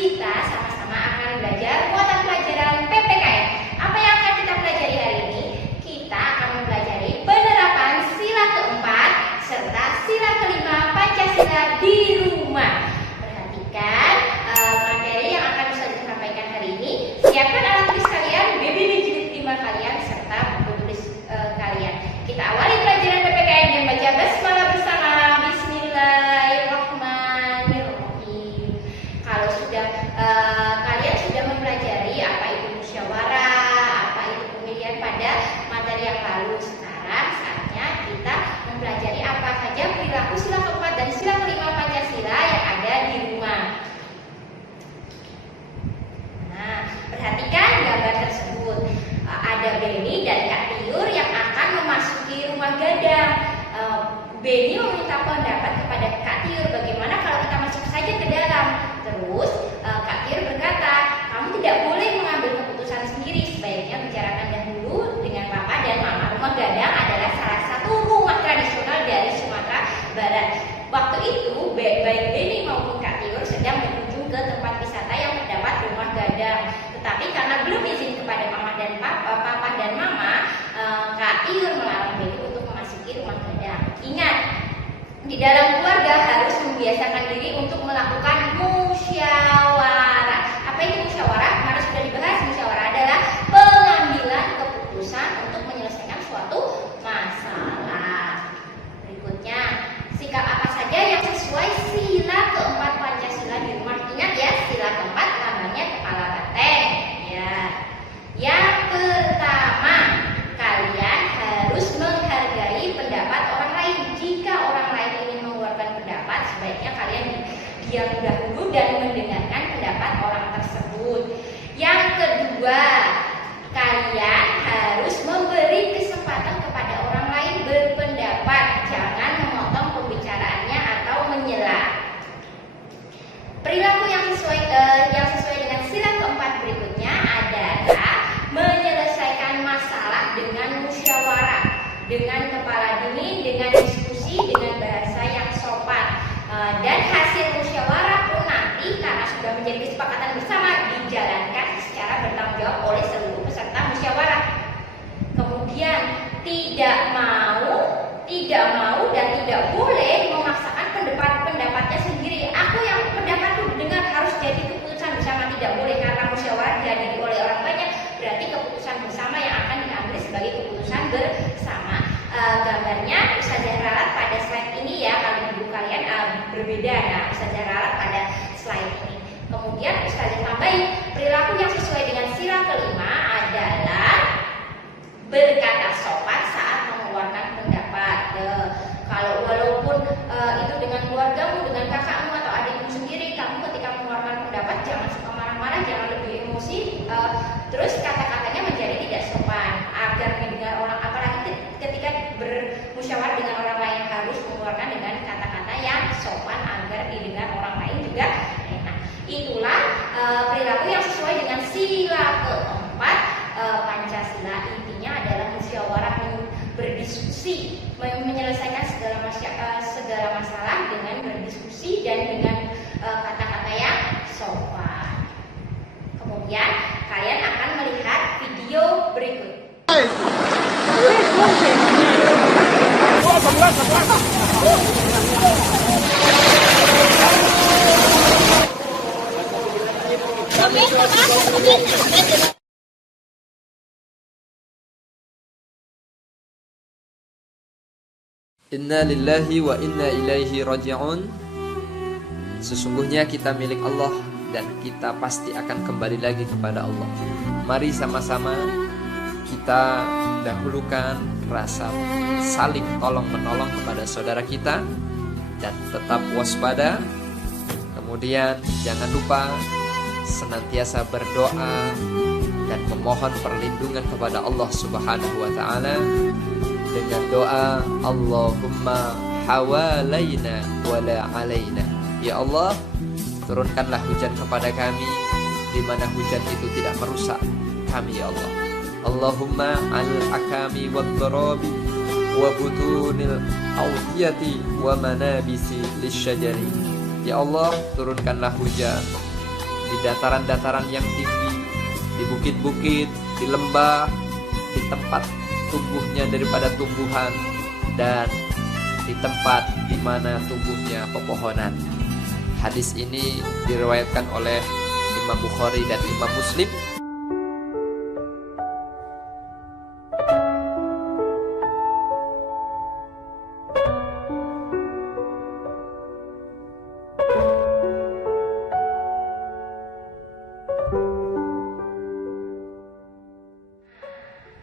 kita sama-sama akan belajar muatan pelajaran PPKN. Apa yang akan kita pelajari hari ini? Kita akan mempelajari penerapan sila keempat serta sila kelima Pancasila di rumah. Perhatikan materi yang akan bisa disampaikan hari ini. Siapkan alat tulis kalian, BBB jilid 5 kalian, serta buku tulis kalian. Kita awali pelajaran PPKN dengan baca basmalah bersama. Bismillahirrahmanirrahim. Kalau kalian sudah mempelajari apa itu musyawarah, apa itu pemilihan pada materi yang lalu, sekarang saatnya kita mempelajari apa saja perilaku sila keempat dan sila kelima Pancasila yang ada di rumah. Nah, perhatikan gambar tersebut. Ada Beni dan Kak Tiur yang akan memasuki rumah gadang. Beni meminta pendapat kepada Kak Tiur, bagaimana kalau kita masuk saja ke dalam. Terus Kak Tiur berkata, kamu tidak boleh mengambil keputusan sendiri, sebaiknya bicarakan dahulu dengan Papa dan Mama. Rumah gadang adalah salah satu rumah tradisional dari Sumatera Barat. Waktu itu baik Beni maupun Kak Tiur sedang berkunjung ke tempat wisata yang terdapat rumah gadang. Tetapi karena belum izin kepada Mama dan Papa dan Mama, Kak Tiur melarang Beni untuk memasuki rumah gadang. Ingat, di dalam keluarga harus membiasakan diri untuk melakukan musyawarah. Apa itu musyawarah? Kemarin sudah dibahas. Musyawarah adalah pengambilan keputusan untuk menyelesaikan suatu masalah. Berikutnya, sikap apa saja yang sesuai sila keempat Pancasila di rumah? Ingat ya, sila keempat namanya kepala banteng. Ya. Yang pertama, kalian harus menghargai pendapat orang lain. Jika orang lain ingin mengeluarkan pendapat, sebaiknya kalian diam dahulu dan mendengarkan pendapat orang tersebut. Yang kedua, kalian harus memberi kesempatan kepada orang lain berpendapat. Jangan memotong pembicaraannya atau menyela. Perilaku yang sesuai dengan sila keempat berikutnya adalah menyelesaikan masalah dengan musyawarah, dengan kepala dingin, dengan diskusi, dengan bahasa yang sopan. Dan hasil musyawarah pun nanti karena sudah menjadi kesepakatan bersama dijalankan secara bertanggung jawab oleh seluruh peserta musyawarah. Kemudian tidak mau dan tidak boleh memaksakan pendapatnya sendiri. Aku yang pendapatku dengar harus jadi keputusan bersama, tidak boleh, karena musyawarah dihadiri oleh orang banyak, berarti keputusan bersama yang akan diambil sebagai keputusan bersama. Gambarnya Ustazah Ralat pada slide ini ya, kalau ibu kalian berbeda. Nah, Ustazah Ralat pada slide ini. Kemudian Ustazah tambahin, perilaku yang sesuai dengan sila kelima adalah berkata sopan saat mengeluarkan pendapat. Kalau walaupun itu dengan keluargamu, dengan kakakmu atau adikmu sendiri, kamu ketika mengeluarkan pendapat jangan suka marah-marah, jangan lebih emosi, terus kata-katanya menjadi tidak sopan agar didengar orang, apalagi ketika bermusyawarah dengan orang lain harus mengeluarkan dengan kata-kata yang sopan agar didengar orang lain juga enak. Itulah perilaku yang sesuai dengan sila keempat Pancasila. Intinya adalah musyawarah, berdiskusi, menyelesaikan segala masalah dengan berdiskusi dan dengan kata-kata yang sopan. Kemudian kalian akan melihat video berikut. Inna lillahi wa inna ilaihi raji'un. Sesungguhnya kita milik Allah dan kita pasti akan kembali lagi kepada Allah. Mari sama-sama kita dahulukan rasa saling tolong-menolong kepada saudara kita dan tetap waspada. Kemudian jangan lupa senantiasa berdoa dan memohon perlindungan kepada Allah Subhanahu wa taala dengan doa Allahumma hawalaina wala alaina. Ya Allah, turunkanlah hujan kepada kami di mana hujan itu tidak merusak kami ya Allah. Allahumma al-akami wad-darabi wa butunil awdiyati wa manabisi lisyajari. Ya Allah, turunkanlah hujan di dataran-dataran yang tinggi, di bukit-bukit, di lembah, di tempat tumbuhnya daripada tumbuhan, dan di tempat di mana tumbuhnya pepohonan. Hadis ini diriwayatkan oleh Imam Bukhari dan Imam Muslim.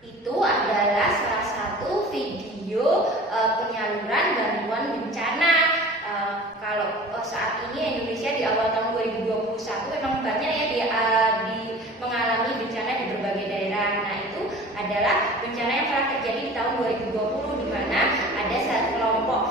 Itu adalah salah satu video penyaluran bantuan bencana. Kalau saat ini Indonesia di awal tahun 2021 memang banyak ya mengalami bencana di berbagai daerah. Nah, itu adalah bencana yang telah terjadi di tahun 2020, di mana ada sekelompok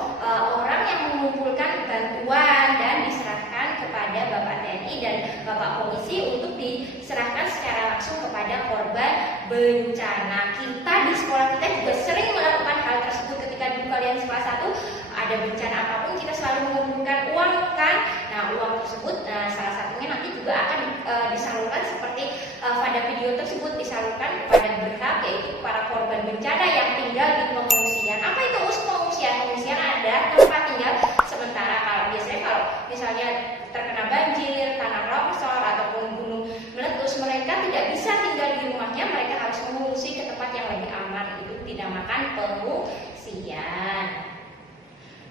orang yang mengumpulkan bantuan dan diserahkan kepada Bapak TNI dan Bapak Polisi untuk diserahkan secara langsung kepada korban bencana. Kita di sekolah kita juga sering melakukan hal tersebut. Ketika dulu kalian kelas 1 ada bencana apapun, kita selalu mengumpulkan uang kan. Nah, uang tersebut salah satunya nanti juga akan disalurkan seperti pada video tersebut, disalurkan kepada berhak, yaitu para korban bencana yang tinggal di pengungsian. Apa itu pengungsian? Pengungsian ada tempat tinggal sementara. Kalau misalnya terkena banjir, tanah longsor ataupun gunung meletus, mereka tidak bisa tinggal di rumahnya, mereka harus mengungsi ke tempat yang lebih aman. Itu dinamakan pengungsian.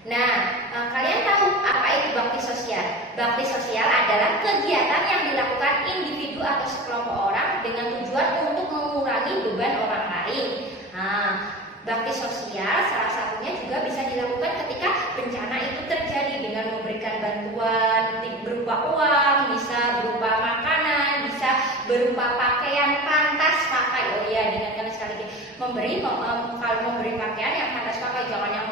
Nah, kalian tahu apa itu bakti sosial? Bakti sosial adalah kegiatan yang dilakukan individu atau sekelompok orang dengan tujuan untuk mengurangi beban orang lain. Nah, bakti sosial salah satunya juga bisa dilakukan ketika bencana itu terjadi dengan memberikan bantuan berupa uang, bisa berupa makanan, bisa berupa pakaian pantas pakai. Oh iya, diingatkan sekali lagi, kalau memberi pakaian yang pantas pakai, jangan yang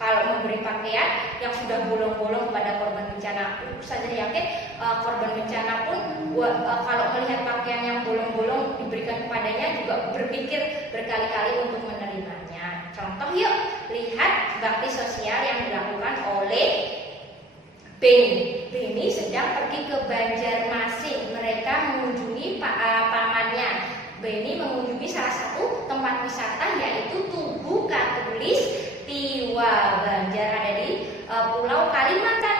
kalau memberi pakaian yang sudah bolong-bolong kepada korban bencana. Saya yakin korban bencana pun kalau melihat pakaian yang bolong-bolong diberikan kepadanya juga berpikir berkali-kali untuk menerimanya. Contoh yuk, lihat bakti sosial yang dilakukan oleh Beni. Beni sedang pergi ke Banjarmasin. Mereka mengunjungi pamannya. Beni mengunjungi salah satu tempat wisata, yaitu Tugu Katulis Tiwa Banjar, ada di Pulau Kalimantan.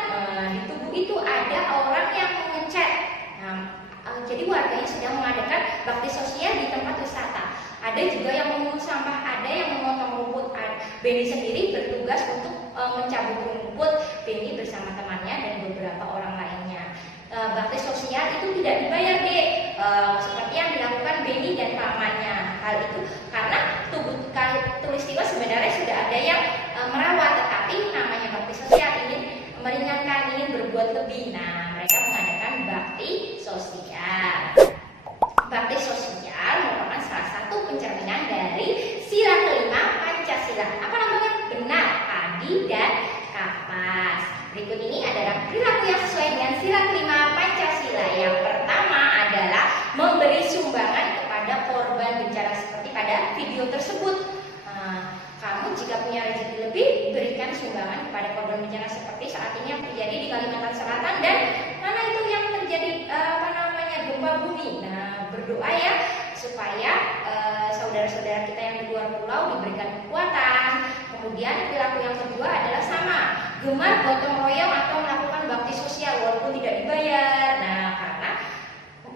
Di Tugu itu ada orang yang mengecat. Jadi warganya sedang mengadakan bakti sosial di tempat wisata. Ada juga yang memungut sampah, ada yang memotong rumput. Beni sendiri bertugas untuk mencabut rumput. Beni bersama temannya dan beberapa orang lainnya. Bakti sosial itu tidak dibayar, Dek, seperti yang dilakukan Beni dan pamannya. Hal itu karena Tugu Katulistiwa sebenarnya sudah ada yang merawat, tetapi namanya bakti sosial ingin meringankan, ingin berbuat lebih. Nah, mereka mengadakan bakti sosial. Bakti sosial merupakan salah satu pencerminan dari sila kelima Pancasila. Apa namanya? Benar, padi dan kapas. Berikut ini adalah perilaku yang sesuai dengan sila kelima Pancasila. Yang pertama adalah memberi sumbangan kepada korban bencana seperti pada video tersebut. Kamu jika punya rezeki lebih, berikan sumbangan kepada korban bencana seperti saat ini yang terjadi di Kalimantan Selatan dan mana itu yang terjadi gempa bumi. Nah, berdoa ya supaya saudara-saudara kita yang di luar pulau diberikan kekuatan. Kemudian perilaku yang kedua adalah sama, gemar gotong royong atau melakukan bakti sosial walaupun tidak dibayar. Nah, karena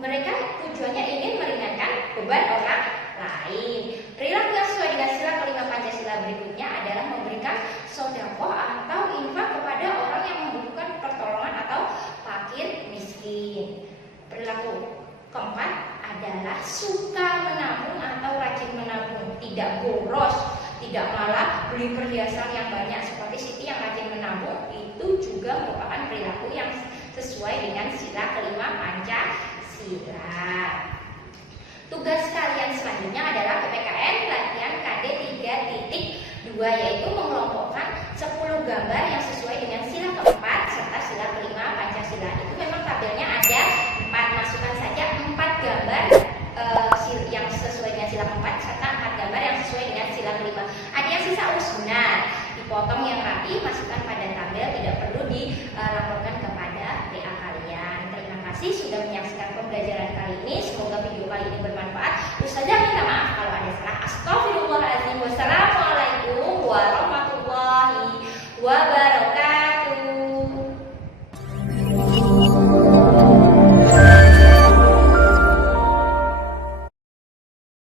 mereka tujuannya ingin meringankan beban orang lain. Perilaku yang sesuai dengan sila kelima Pancasila berikutnya adalah memberikan sedekah atau infak kepada orang yang membutuhkan pertolongan atau fakir miskin. Perilaku keempat adalah suka menabung atau rajin menabung, tidak boros, tidak malah beli perhiasan yang banyak seperti Siti yang rajin menabung. Itu juga merupakan perilaku yang sesuai dengan sila kelima Pancasila. Tugas kalian selanjutnya adalah PPKN latihan KD 3.2, yaitu mengelompokkan 10 gambar yang sesuai dengan sila keempat serta sila kelima Pancasila. Itu memang tabelnya ada 4, masukkan saja 4 gambar yang sesuai dengan sila keempat serta 4 gambar yang sesuai dengan sila kelima. Ada yang sisa benar, dipotong yang rapi, masukkan pada tabel, tidak perlu dilaporkan kepada PA kalian. Terima kasih. kasih sudah menyaksikan pembelajaran kali ini. Semoga video kali ini bermanfaat. Ustazah minta maaf kalau ada salah. Astaghfirullahaladzim. Wassalamualaikum warahmatullahi wabarakatuh.